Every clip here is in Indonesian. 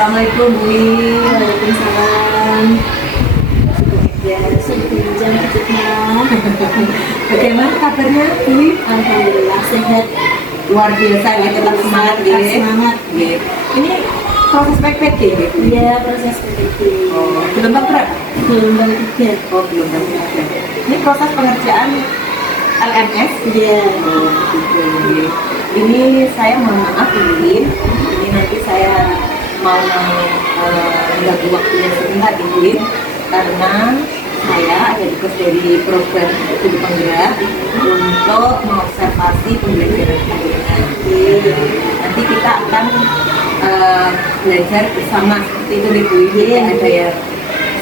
Assalamualaikum Bu. Waalaikumsalam. Ya, sejam cukupnya. Bagaimana kabarnya Bu? Alhamdulillah sehat. Luar biasa ya, tetap semangat ya. Semangat. Ya. Ini proses PPT ya? Iya, proses PPT. Oh, gelombang berapa? Gelombang 3. Oh, gelombang 3. Ini proses pengerjaan LMS? Iya. Oh, gitu. Ini saya mohon maaf ini nanti saya mau mengganggu waktunya sebentar Ibu, karena saya ada tugas dari program studi penggerak untuk mengobservasi pembelajaran akhirnya. Nanti kita akan belajar bersama seperti itu Ibu. Ada yang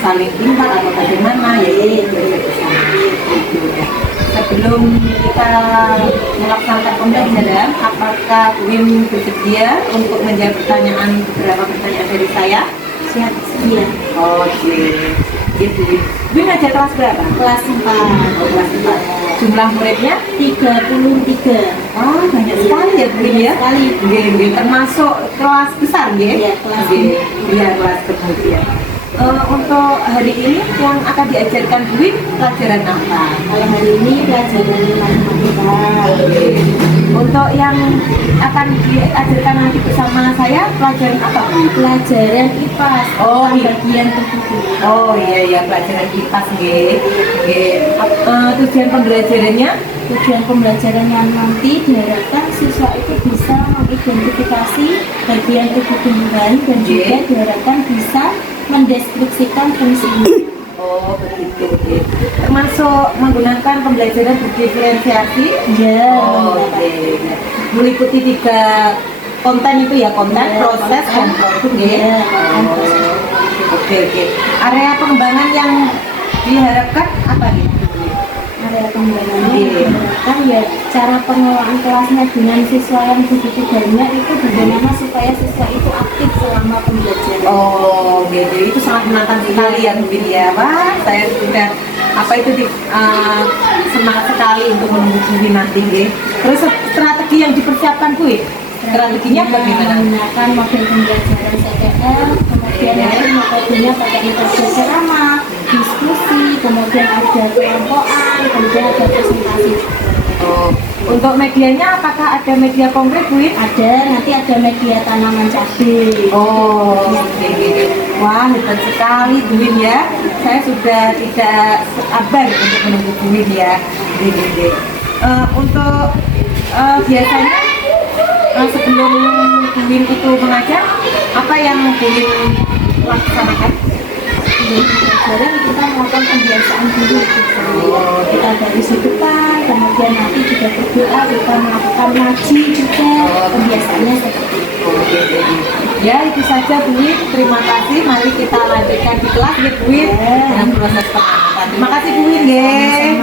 saling pintar atau bagaimana ya, belajar bersama gitu ya. Sebelum kita melaksanakan pembelajaran, apakah Wim bersedia untuk menjawab beberapa pertanyaan dari saya? Siap, iya. Oke. Gitu. Wim ngajar kelas berapa? Kelas 4. Oh, kelas 4. Jumlah muridnya 33. oh, banyak sekali ya Bu ya. Sekali. Nggih, termasuk kelas besar nggih? Iya, kelas Nggih. Iya, kelas kemudian. Untuk hari ini yang akan diajarkan Bu pelajaran apa? Kalau hari ini pelajaran matematika. Untuk yang akan diajarkan nanti bersama saya pelajaran apa Bu? Pelajaran IPAS. Oh, iya. Bagian tertutup. Oh iya pelajaran IPAS nggih. Tujuan pembelajarannya? Tujuan pembelajarannya nanti diharapkan siswa itu bisa mengidentifikasi bagian tubuh tumbuhan dan juga diharapkan bisa mendeskripsikan fungsinya. Oh begitu. Termasuk menggunakan pembelajaran berdiferensiasi? Ya. Oh, oke. Meliputi 3 konten itu ya, konten, proses, dan produk ya. Oke. Area pengembangan yang diharapkan apa nih? Area pengembangannya diharapkan ya cara pengelolaan kelasnya dengan siswa yang begitu banyak itu bagaimana supaya siswa itu aktif selama pembelajaran. Oh, gitu. Itu sangat menantang sekali ya Bu ya. Wah, saya sudah semangat sekali untuk menunggu Bu nanti ya. Terus strategi yang dipersiapkan Bu, strateginya bagaimana? Menggunakan model pembelajaran CTL, kemudian nanti metodenya pakai metode ceramah, diskusi, kemudian ada kelompokan, kemudian ada presentasi. Oh, untuk medianya apakah ada media konkret Bu? Ada, nanti ada media tanaman cabai. Oh, oke. Wah, hebat sekali Bu ya. Saya sudah tidak sabar untuk menunggu Bu ya. Untuk biasanya sebelum Bu itu mengajar, apa yang Bu laksanakan? Pelajaran kita melakukan pembiasaan dulu kita dari sedepan, kemudian nanti juga berdoa, kita melakukan ngaji juga, pembiasaannya seperti itu. Ya itu saja Bu. Terima kasih. Mari kita lanjutkan di kelas ya Bu dengan proses pengamatan. Terima kasih Bu nggih.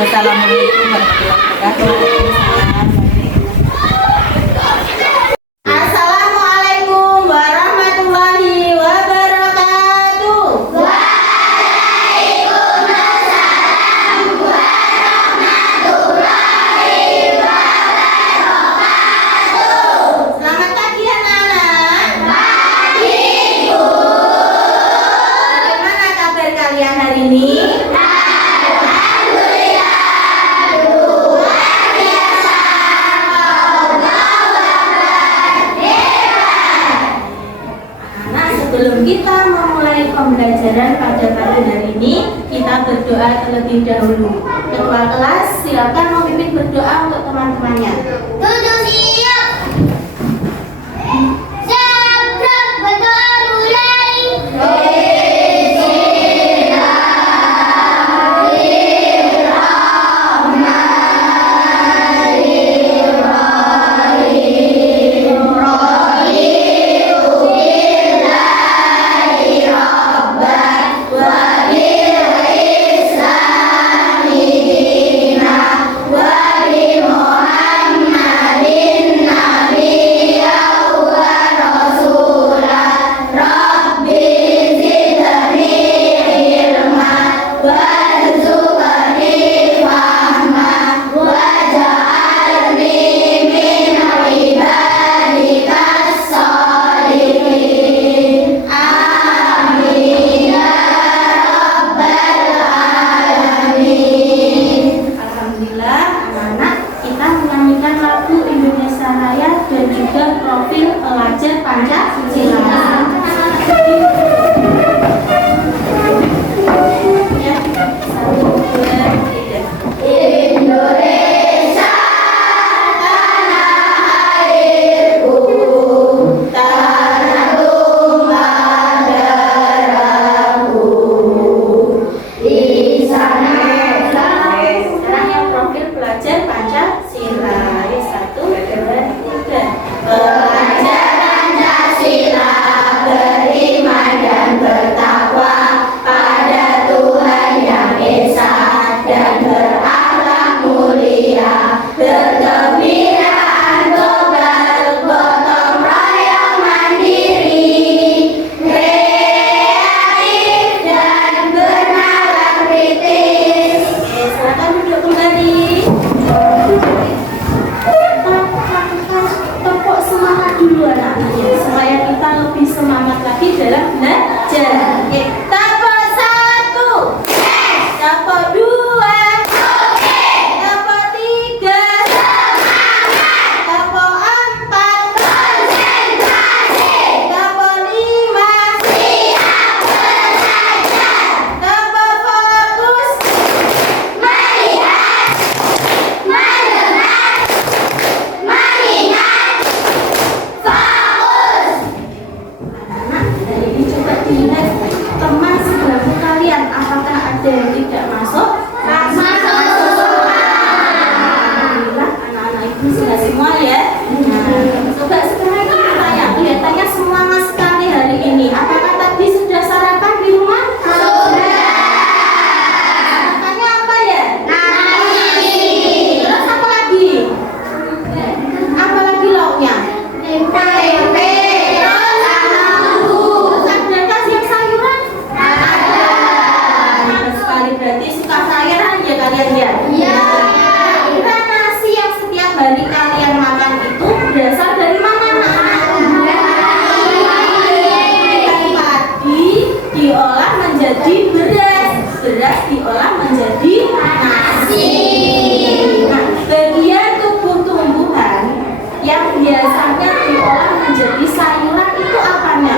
Wassalamualaikum warahmatullahi wabarakatuh. Assalamualaikum warahmatullahi wabarakatuh. Selamat pagi anak-anak. Bagaimana kabar kalian hari ini? Nah, sebelum kita memulai pembelajaran pada pagi hari ini, kita berdoa terlebih dahulu. Ketua kelas, silakan memimpin berdoa untuk teman-temannya. Tujuh siap. Siap, berdoa mulai. Wa bi Muhammad Iya, iya. Iya. Kira nasi yang setiap hari kalian makan itu berasal dari mana, nak? Dari padi diolah menjadi beras, beras diolah menjadi nasi. Nah, bagian tubuh tumbuhan yang biasanya diolah menjadi sayuran itu apanya?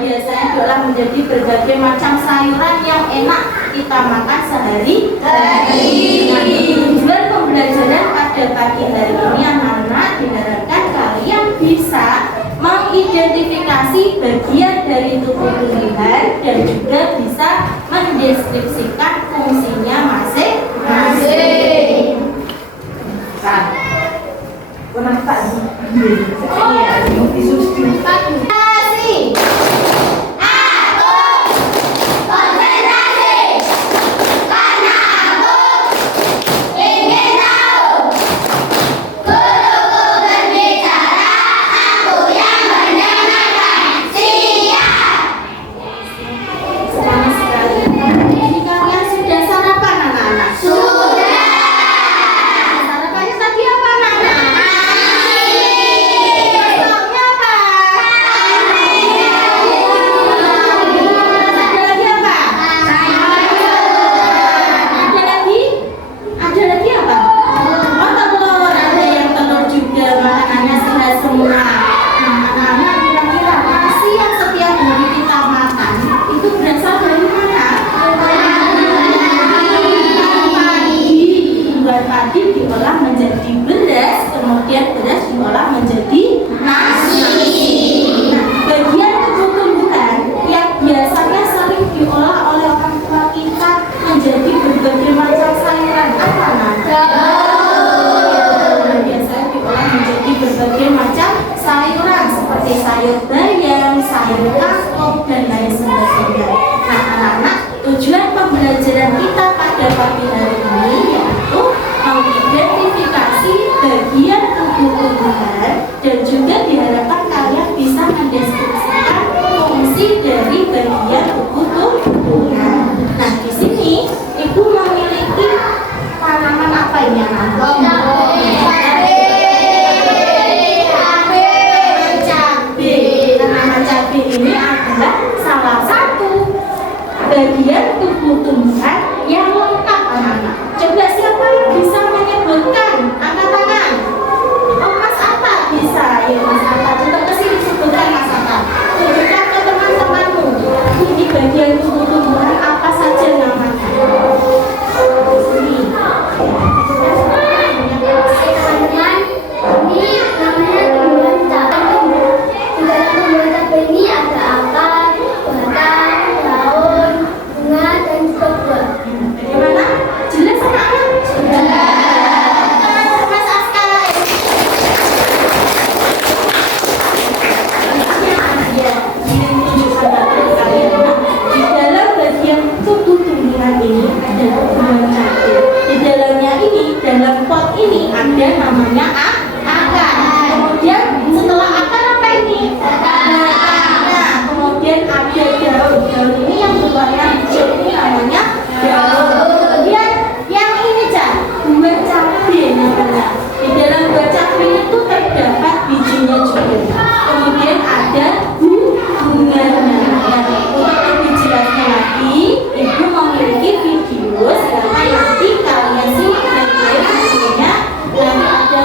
Biasanya diolah menjadi berbagai macam sayuran yang enak kita makan sehari-hari. Nah, tujuan pembelajaran pada pagi hari ini anak-anak diharapkan kalian bisa mengidentifikasi bagian dari tubuh tumbuhan dan juga bisa mendeskripsikan fungsinya masing-masing. Nasi. Senang sekali. Ini kalian sudah sarapan, anak-anak? Sudah. Sarapannya tadi apa, anak-anak? Makannya apa? Ada lagi apa? Ada lagi? Ada lagi apa? Oh, telur. Ada yang telur juga. Makanannya sehat semua. Nah, anak-anak kira-kira nasi yang setiap hari kita makan itu berasal dari mana? Buat padi diolah menjadi beras, kemudian beras diolah menjadi nasi. Nah, bagian tubuh tumbuhan yang biasanya sering diolah oleh orang tua kita menjadi berbagai macam sayuran apa, Nak? Biasanya diolah menjadi berbagai macam sayuran seperti sayur bayam, sayur kangkung, dan lain sebagainya. Nah, anak-anak, tujuan pembelajaran kita pada pagi hari ini yaitu mengidentifikasi bagian tubuh tumbuhan dan juga diharapkan kalian bisa mendeskripsikan fungsi dari bagian tubuh tumbuhan. Nah, di sini ibu memiliki tanaman apa ini, anak? Tanaman cabai ini adalah salah satu bagian tubuh tumbuhan yang lengkap, anak-anak. Coba siapa yang bisa menyebutkan? Angkat tangan. Oh, Mas Atta bisa. Ya, Mas Atta. Coba kesini sebutkan, Mas Atta. Tunjukkan ke teman-temanmu. Ini bagian tubuh tumbuhan apa saja namanya? Sini. Ini ada akar, batang, daun, bunga, dan juga buah. Bagaimana? Jelas, anak-anak? Jelas. Mas Aska. Ya, ini tunjukkan kepada kalian. Di dalam bagian tubuh tumbuhan ini ada tumbuhan cabai. Di dalamnya ini, dalam pot ini ada namanya akar. Kemudian setelah akar apa ini? Nah, kemudian ada daun. Daun ini yang berwarna hijau ini namanya daun. Kemudian yang ini buah cabai namanya. Di dalam buah cabai itu terdapat bijinya juga. Kemudian ada bunganya. Nah, untuk lebih jelasnya lagi, ibu memiliki video. Silahkan nanti kalian simak videonya. Nanti ada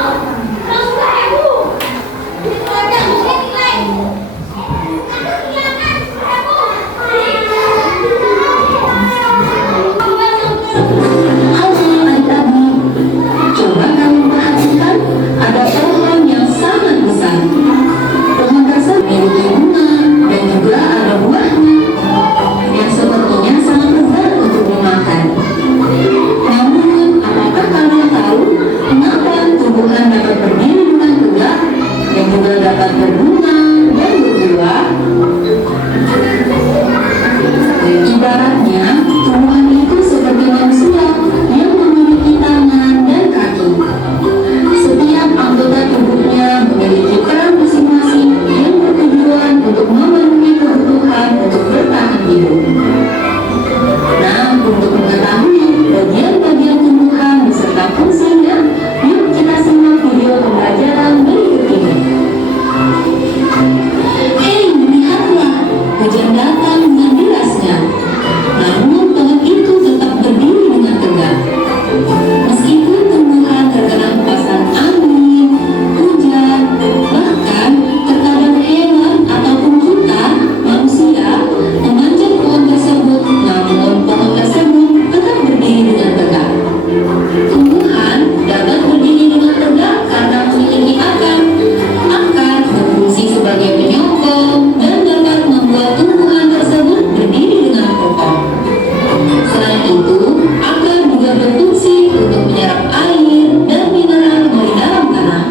itu, akar juga berfungsi untuk menyerap air dan mineral dari dalam tanah.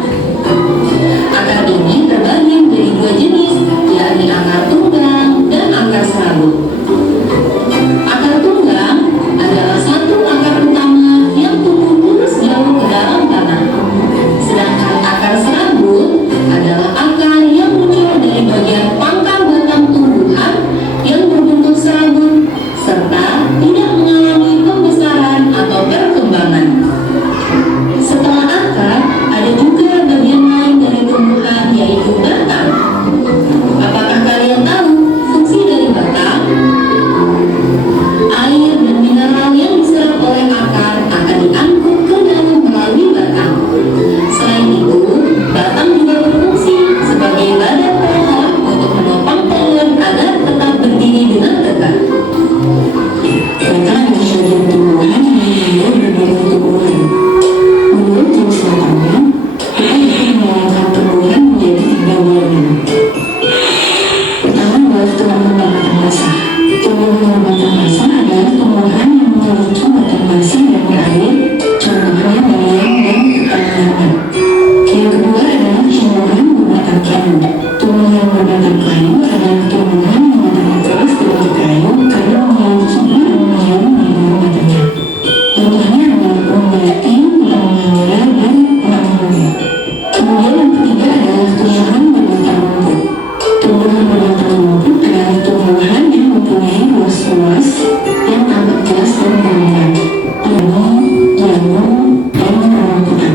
Akar ini terbagi menjadi dua jenis, yakni akar tunggang dan akar serabut. Akar tunggang adalah satu akar utama yang tumbuh lurus jauh ke dalam tanah. Sedangkan akar serabut adalah akar yang muncul dari bagian pangkal batang tumbuhan yang berbentuk serabut serta tidak mengalami pembesaran atau perkembangan. Setelah akar, ada juga bagian lain dari tumbuhan yaitu batang. Apakah kalian tahu fungsi dari batang? Air dan mineral yang diserap oleh akar akan diangkut ke dalam melalui batang. Selain itu, batang juga berfungsi sebagai badan pohon untuk menopang pohon agar tetap berdiri dengan tegak. Batang adalah bagian tumbuhan yang berbentuk tumbuhan. Menurut jenis batangnya, kita dapat membayangkan tumbuhan menjadi tiga warna. Pertama adalah tumbuhan batang basah. Tumbuhan batang basah adalah tumbuhan yang memiliki batang basah dan berair, contohnya bayam dan ketangan. Yang kedua adalah tumbuhan berbatang kayu. Tumbuhan berbatang kayu adalah tumbuhan yang batangnya keras seperti kayu karena memiliki ilmu yang di dalam batangnya. Contohnya adalah pohon jati, pohon mangga, dan pohon bunga. Kemudian yang ketiga adalah tumbuhan berbatang rumput. Tumbuhan berbatang rumput adalah tumbuhan yang mempunyai ruas-ruas yang tampak jelas dan terlihat. Jamur, dan rumputan.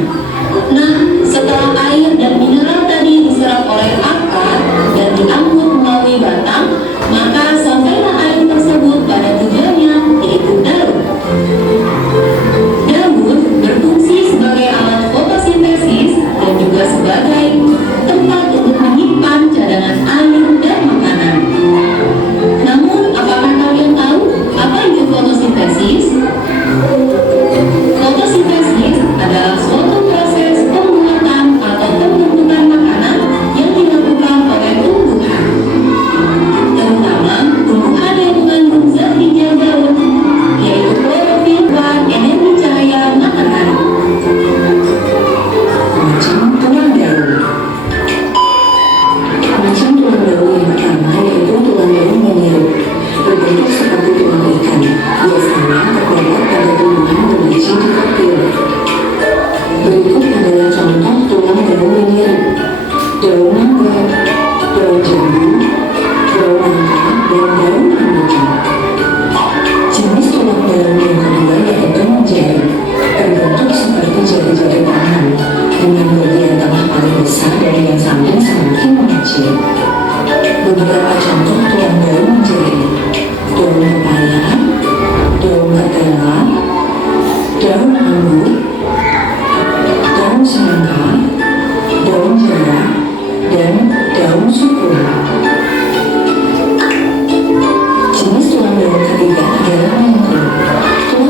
Nah, setelah air dan mineral tadi diserap oleh akar dan diangkut melalui batang, maka sampailah air tersebut pada tujuannya, yaitu daun. Daun berfungsi sebagai alat fotosintesis dan juga sebagai tempat untuk menyimpan cadangan air dan makanan. Namun, apakah kalian tahu apa itu fotosintesis? Fotosintesis adalah suatu proses pembuatan atau pembentukan makanan yang dilakukan oleh tumbuhan, terutama tumbuhan yang mengandung zat hijau daun, yaitu klorofil dan energi cahaya matahari. Macam tulang daun. Macam tulang daun yang pertama yaitu tulang daun meniruk, berbentuk seperti tulang ikan. Biasanya terdapat pada tumbuhan berbiji di kapil. Berikut adalah contoh tulang daun meniruk: daun mangga, daun jambu, daun nangka, dan daun rambutan. Jenis tulang daun yang kedua yaitu menjadi, berbentuk seperti jari-jari tangan, dengan bagian tengah paling besar dan yang samping semakin mengecil. Beberapa contoh tulang daun menjadi: daun pepaya, daun ketela, daun anggur, daun semangka, daun jeruk, dan daun sukun. Jenis tulang daun ketiga adalah mangrove. Tulang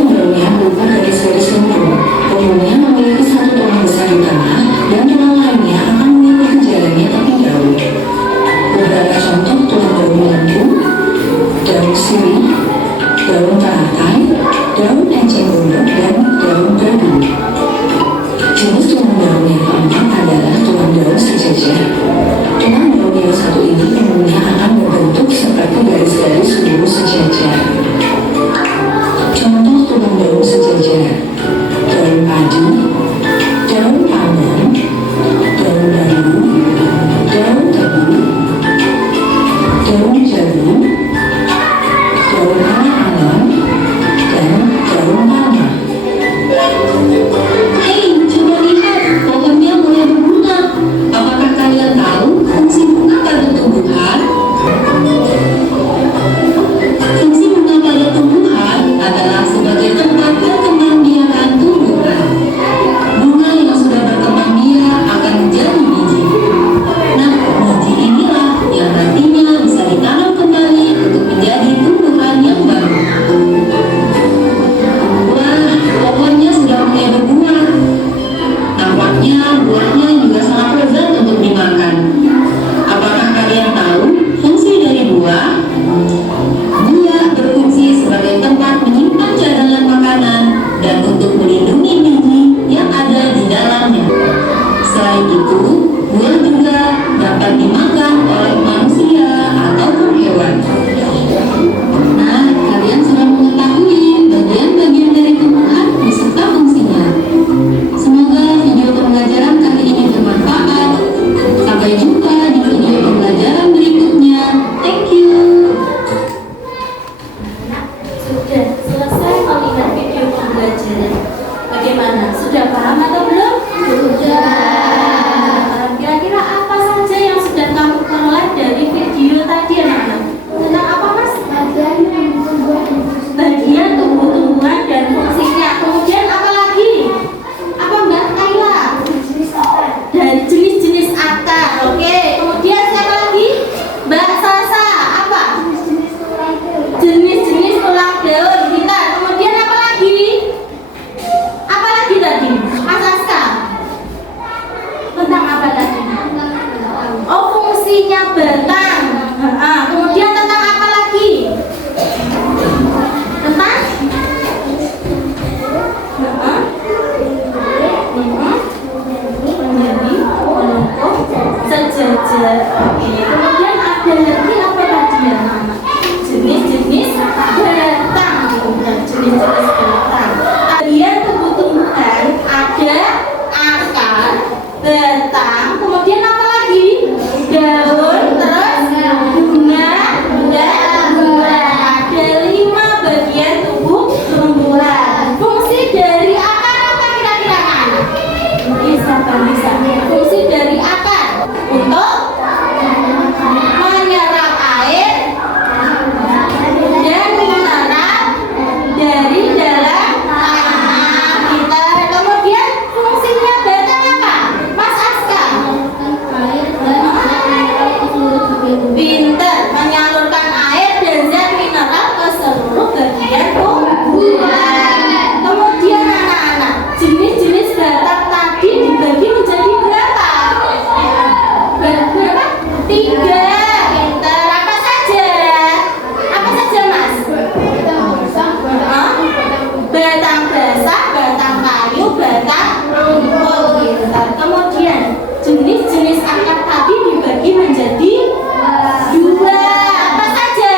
Bagaimana? Sudah paham atau belum? Sudah. Kira-kira apa saja yang sudah kamu peroleh dari video tadi, anak-anak? Tentang apa, Mas? Bagian tumbuh-tumbuhan dan fungsinya. Kemudian apa lagi? Apa Mbak Kaila? Dari jenis-jenis akar. Oke. Kemudian siapa lagi? Mbak Sasa. Apa? Jenis-jenis tulang daun. Kita. Kemudian apa lagi? Apa lagi tadi? Mas Aska. Tentang apa tadi? Oh, fungsinya batang. Kemudian tentang apa lagi? Tentang menjadi menumpuk sejajar. Oke. Kemudian ada lagi apa tadi ya, anak-anak? Jenis-jenis batang. Jenis-jenis batang. Bagian tumbuh-tumbuhan ada akar, batang, kemudian apa lagi? Daun, terus bunga, dan buah. Ada 5 bagian tubuh tumbuhan. Fungsi dari akar apa kira-kira, kan? Bisa. Fungsi dari akar untuk menyerap air dan mineral dari dalam tanah kita. Kemudian fungsinya batang apa, Mas Aska? Pinter, menyalurkan air dan zat mineral ke seluruh bagian tumbuhan. Kemudian anak-anak, jenis-jenis batang tadi dibagi menjadi berapa? Berapa? 3. Pinter. Apa saja? Apa saja, Mas? Batang basah, batang kayu, batang rumput. Pinter. Kemudian jenis-jenis akar tadi dibagi menjadi 2. Apa saja?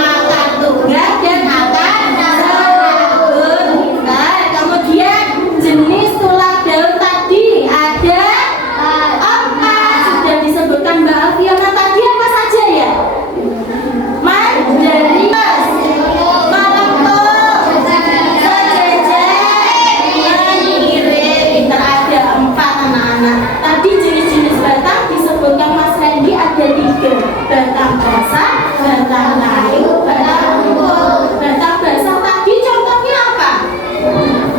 Akar tunggal dan akar serabut. Pinter. Kemudian jenis tulang daun tadi ada 4. Sudah disebutkan Mbak Alfiona tadi, apa saja ya? Mandarius, melengkung, sejajar, menyirit. Pinter. Ada 4 anak-anak. Tadi jenis-jenis batang disebutkan Mas Randy ada 3. Batang basah, batang kayu, batang rumput. Batang basah tadi contohnya apa?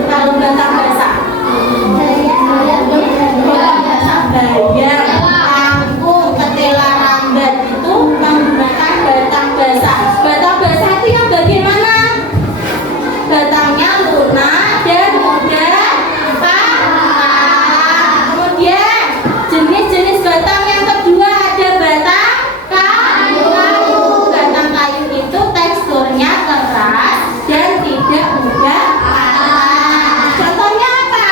Kalau batang basah, bayam, kangkung, ketela rambat itu menggunakan batang basah. Batang basah itu yang bagaimana? Batangnya lunak dan mudah patah. Kemudian jenis-jenis batang yang kedua ada batang kayu. Batang kayu itu teksturnya keras dan tidak mudah patah. Contohnya apa?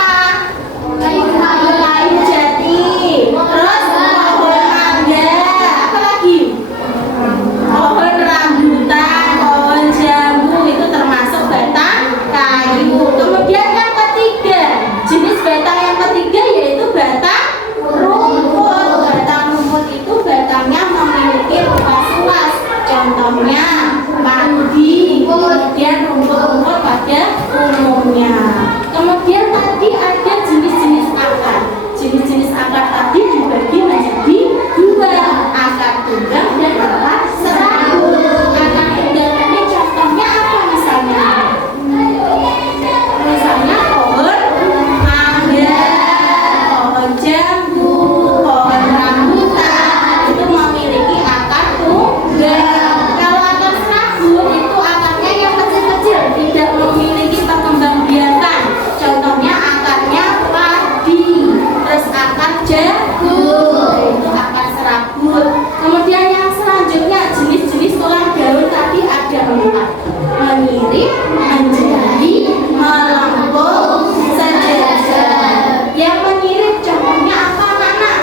Kayu jati, terus pohon mangga, apa lagi? Pohon rambutan, pohon jambu itu termasuk batang kayu. Kemudian yang ketiga, jenis batang yang ketiga yaitu batang rumput. Batang rumput itu batangnya memiliki luas-luas. Contohnya padi, kemudian rumput-rumput pada umumnya. Kemudian tadi ada jenis-jenis akar. Jenis-jenis akar tadi dibagi menjadi 2. Akar tunggal dan akar serabut. Akar tunggal ini contohnya apa misalnya? Misalnya pohon mangga, pohon jambu, pohon rambutan itu memiliki akar tunggal. Kalau akar serabut itu akarnya yang kecil-kecil, tidak memiliki perkembangbiakan. Contohnya akarnya padi, terus akar jagung, itu akar serabut. Kemudian yang selanjutnya jenis-jenis tulang daun tadi ada 4. Menyirit, menjadi, melengkung, sejajar. Yang menyirit contohnya apa, anak?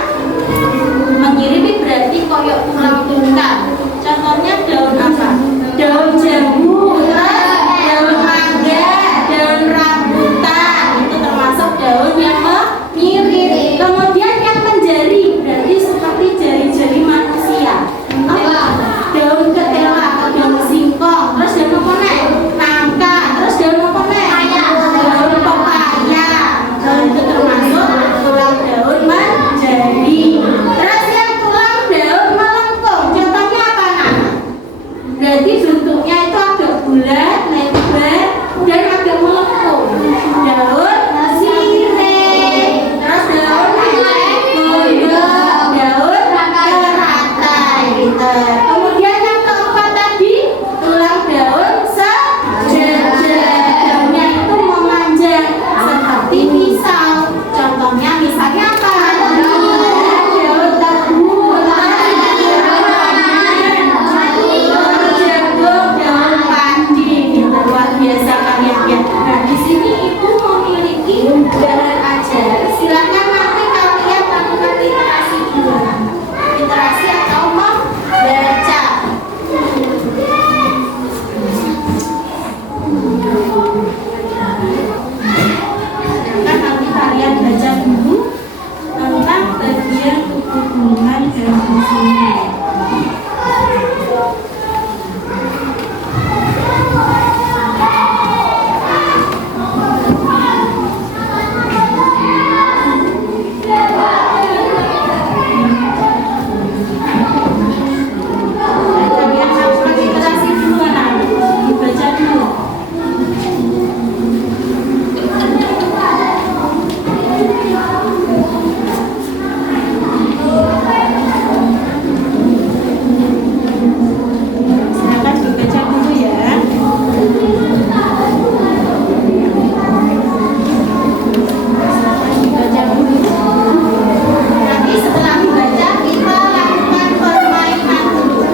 Menyirit itu berarti koyok tulang tunggal. Contohnya daun apa? Daun jambu, terus daun mangga, daun rambutan. Itu termasuk daun yang menyirit. Kemudian yang menjadi berarti seperti jari-jari manusia. Apa? Daun ketela atau daun singkong. Terus daun apa? Nangka, bentuknya itu agak bulat, lebar, dan agak melengkung. Daun sirih, terus daun gondok, daun teratai. Kemudian yang keempat tadi tulang daun sejajar. Daunnya itu memanjang seperti pisau. Contohnya misalnya apa? Daun tebu, jagung, daun padi. Luar biasa kalian ya. Nah, di sini ibu memiliki bahan ajar. Silakan nanti kalian lakukan literasi dulu. Literasi atau membaca. Silakan nanti kalian baca dulu tentang bagian tubuh-tubuhan dan fungsinya. Kalian lakukan literasi dulu anak, dibaca dulu. Silakan dibaca dulu ya. Silakan dibaca dulu. Nanti setelah dibaca kita lakukan permainan dulu.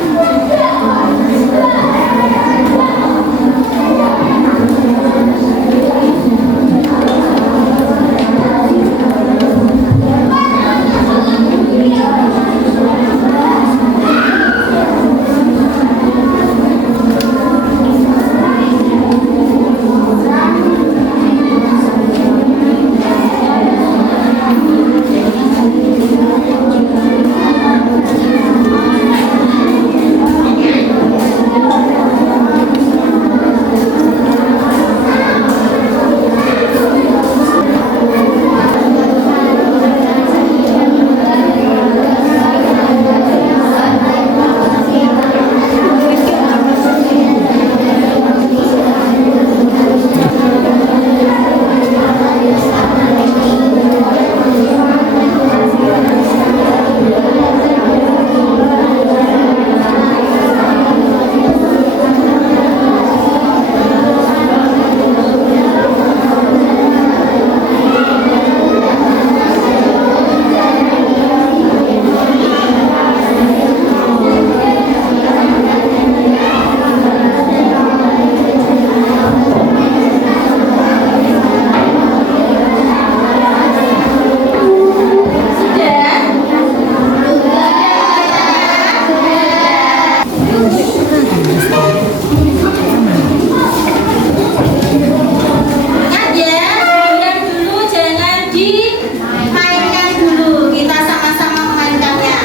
Ingat ya, lihat dulu, jangan dimainkan dulu. Kita sama-sama memainkannya.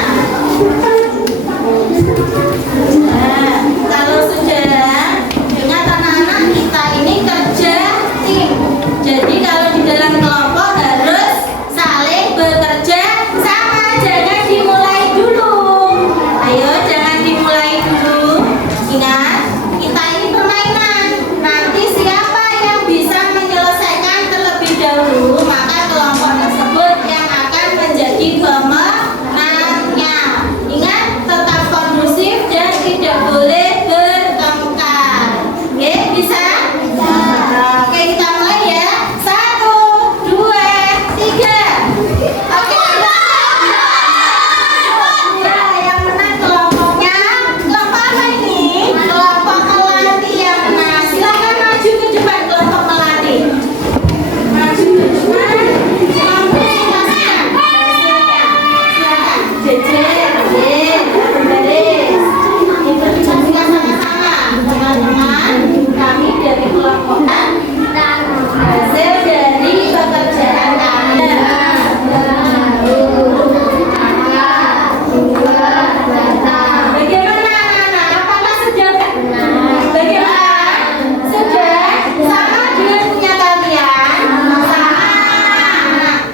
Nah, kalau sudah ingat anak-anak, kita ini kerja tim. Jadi kalau di dalam kelompok harus saling bekerja sama. Jangan dimulai dulu. Ayo, jangan dimulai dulu. Ingat, kita ini permainan. Nanti siapa yang bisa menyelesaikan terlebih dahulu, maka kelompok tersebut yang akan menjadi pemenangnya. Ingat, tetap kondusif dan tidak boleh bertengkar. Oke, bisa? Oke, kita mulai ya. 1, 2, 3. Oke, yang menang kelompoknya. Kelompok apa ini? Kelompok melati yang menang. Silakan maju ke depan kelompok melati. Maju ke depan. Kelompok silakan. Silakan. Jejer, baris. Diperhatikan sama-sama. Teman-teman, kami dari kelompok hasil dari pekerjaan kami. Bagaimana anak-anak? Apakah sudah? Bagaimana? Sudah? Sama dengan punya kalian? Sama.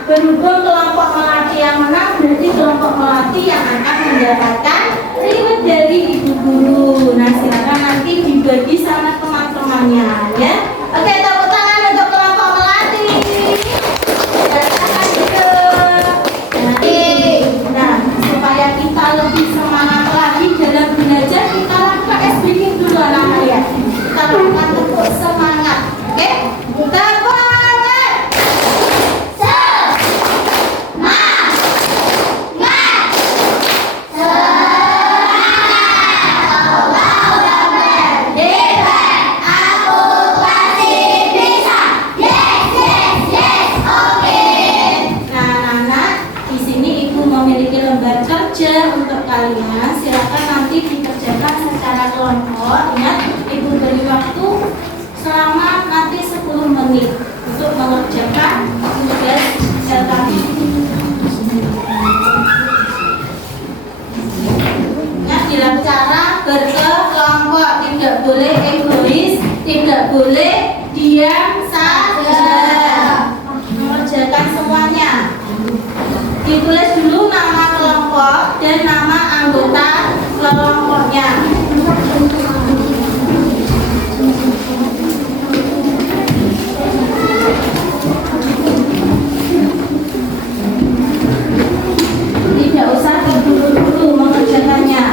Berhubung kelompok melati yang menang, berarti kelompok melati yang akan mendapatkan reward dari ibu guru. Nah, silakan nanti di akan tepuk semangat. Oke? Semangat! Untuk kalian, silakan nanti dikerjakan secara kelompok. Ingat, ibu beri waktu selama nanti 10 menit untuk mengerjakan tugas sel tadi. Ingat, dalam cara berkelompok, tidak boleh egois, tidak boleh diam saja, mengerjakan semuanya. Ditulis dulu nama kelompok dan nama anggota kelompoknya. Tidak usah terburu-buru mengerjakannya.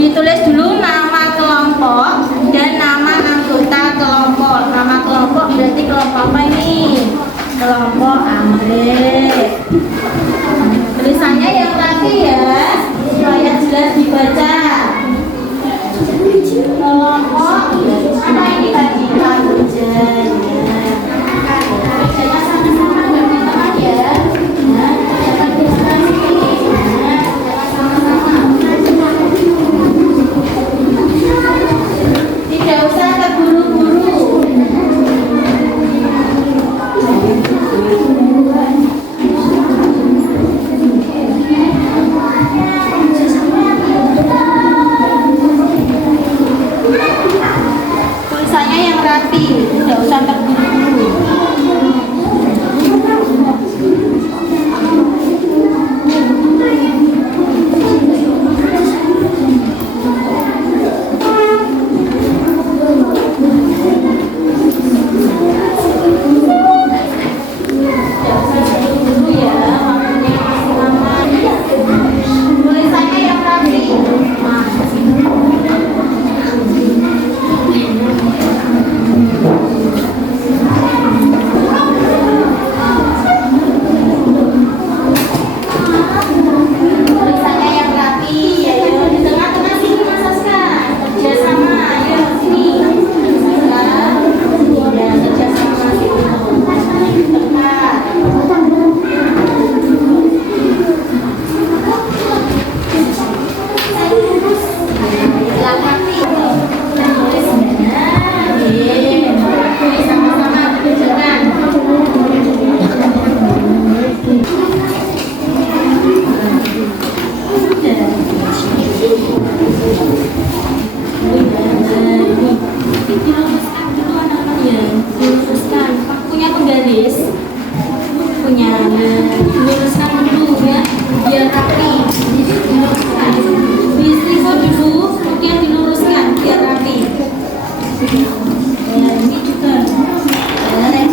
Ditulis dulu nama kelompok dan nama anggota kelompok. Nama kelompok berarti kelompok apa ini? Kelompok anggrek. Tulisannya yang rapi ya, supaya jelas dibaca. Kelompok mana ini tadi? Kerjanya. Kerjanya sama-sama teman-teman ya. Nah, jangan diskasi. Nah, sama-sama. Tidak usah terburu-buru. Tulisannya yang rapi, tidak usah terburu-buru. Tulisannya yang rapi. Tulisannya yang rapi. Ayo di tengah-tengah sini Mas Aska. Kerjasama. Ayo sini. Ya, kerjasama sini. Dekat. Sama-sama kerjakan. Diluruskan dulu anak-anak ya, diluruskan. Punya penggaris, punya diluruskan dulu ya, biar rapi. Diluruskan, distribu dulu, kemudian diluruskan biar rapi. Ya, ini juga. Rapi.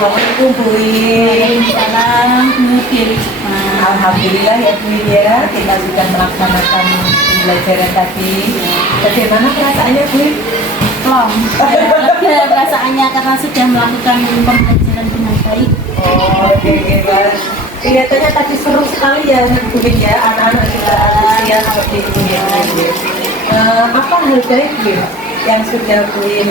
Assalamualaikum Bu Win. Waalaikumsalam, Bu Risma. Alhamdulillah ya Bu Win ya, kita sudah melaksanakan pembelajaran tadi. Bagaimana perasaannya Bu Win? Plong. Lega perasaannya karena sudah melakukan pembelajaran dengan baik. Oh, oke. Kelihatannya tadi seru sekali ya Bu Win ya, anak-anak juga antusias seperti itu ya. Apa hal baik Bu Win yang sudah Bu Win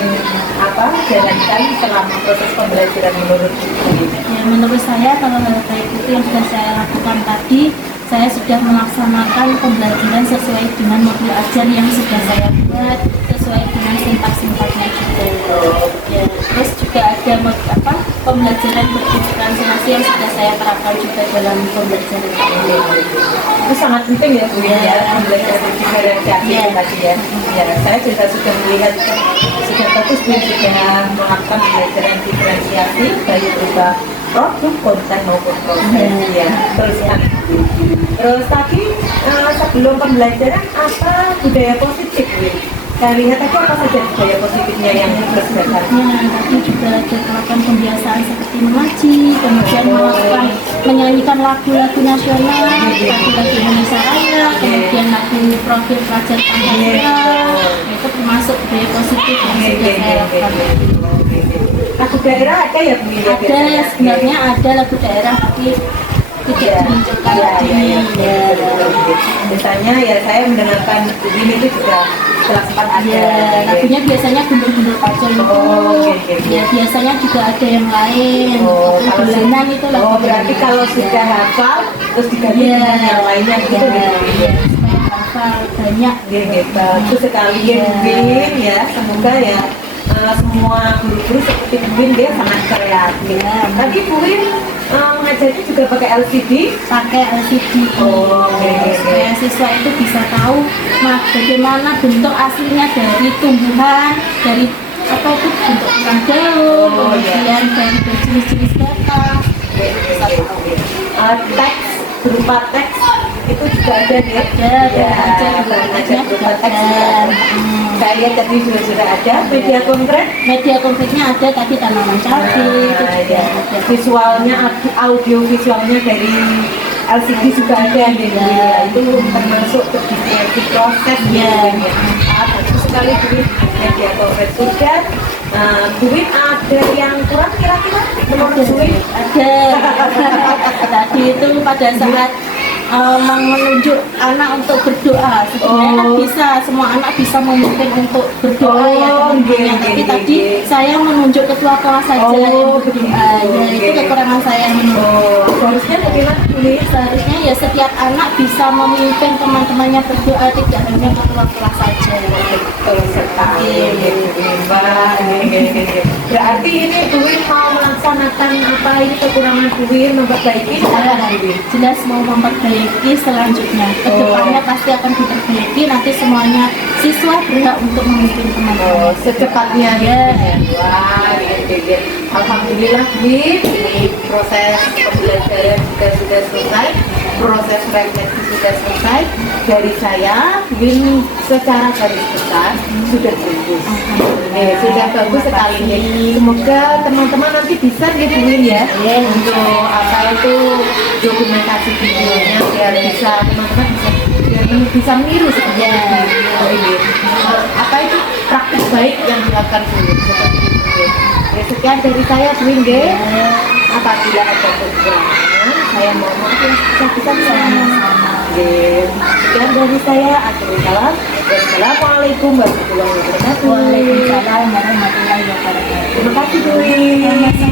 jalankan selama proses pembelajaran menurut Bu Win? Ya, menurut saya kalau hal baik itu yang sudah saya lakukan tadi, saya sudah melaksanakan pembelajaran sesuai dengan modul ajar yang sudah saya buat, sesuai dengan sintak-sintaknya juga. Ya, terus juga ada pembelajaran bertranslasi yang sudah saya terapkan juga dalam pembelajaran ini. Itu sangat penting ya Bu Win ya, pembelajaran diferensiasi tadi ya. Ya, saya juga sudah melihat sudah bagus Bu Win sudah melakukan pembelajaran diferensiasi baik berupa produk, konten maupun proses ya. Terus tadi sebelum pembelajaran apa budaya positif Bu Win? Saya lihat tadi apa saja budaya positifnya yang dikerjakan? Tadi juga ada melakukan pembiasaan seperti mengaji, kemudian melakukan menyanyikan lagu-lagu nasional, lagu-lagu Indonesia Raya, kemudian lagu profil pelajar Pancasila. Itu termasuk budaya positif yang sudah saya lakukan. Lagu daerah ada ya Bu Win? Ada, sebenarnya ada lagu daerah tapi tidak dimunculkan lagi. Misalnya ya saya mendengarkan Bu Win itu juga sempat ada. Lagunya biasanya gundul-gundul pacul itu. Ya biasanya juga ada yang lain. Kalau bulanan itu lagu. Berarti kalau sudah hafal terus diganti dengan yang lainnya gitu supaya hafal banyak. Bagus sekali ya Bu Win ya. Semoga ya semua guru-guru seperti Bu Win dia sangat kreatif. Tadi Bu Win mengajarnya juga pakai LCD? Pakai LCD. Supaya siswa itu bisa tahu bagaimana bentuk aslinya dari tumbuhan, dari bentuk tukang daun, kemudian dari jenis-jenis batang. Teks berupa teks itu juga ada ya? Ada berupa teks. Saya lihat tadi sudah ada media konkret. Media konkretnya ada tadi tanaman cabai. Visualnya, audio visualnya dari LCD juga ada itu termasuk di proses ya. Bagus sekali Bu Win, media konkret sudah. Bu Win ada yang kurang kira-kira menurut Bu Win? Ada. Tadi itu pada saat menunjuk anak untuk berdoa. Sebenarnya kan bisa, semua anak bisa memimpin untuk berdoa tapi tadi saya menunjuk ketua kelas saja yang berdoa. Itu kekurangan saya menurut. Harusnya bagaimana Bu Win? Seharusnya ya setiap anak bisa memimpin teman-temannya berdoa, tidak hanya ketua kelas saja. Betul sekali. Berarti ini Bu Win mau melaksanakan apa ini kekurangan Bu Win, memperbaiki? Jelas mau memperbaiki selanjutnya. Kedepannya pasti akan diperbaiki. Nanti semuanya siswa berhak untuk memimpin teman-teman. Secepatnya ya. Wah, alhamdulillah Bu Win, ini proses pembelajaran juga sudah selesai, proses refleksi sudah selesai. Dari saya, Bu Win secara garis besar sudah bagus. Sudah bagus sekali nih. Semoga teman-teman nanti bisa gitu Bu Win ya, untuk dokumentasi videonya biar bisa teman-teman bisa meniru seperti ini. Itu praktik baik yang dilakukan Bu Win seperti itu. Ya, sekian dari saya Bu Win. Apabila ada kekurangan, saya mohon maaf yang sebesar-besarnya. Sekian dari saya. Wassalamualaikum warahmatullahi wabarakatuh. Waalaikumsalam warahmatullahi wabarakatuh. Terima kasih Bu Win.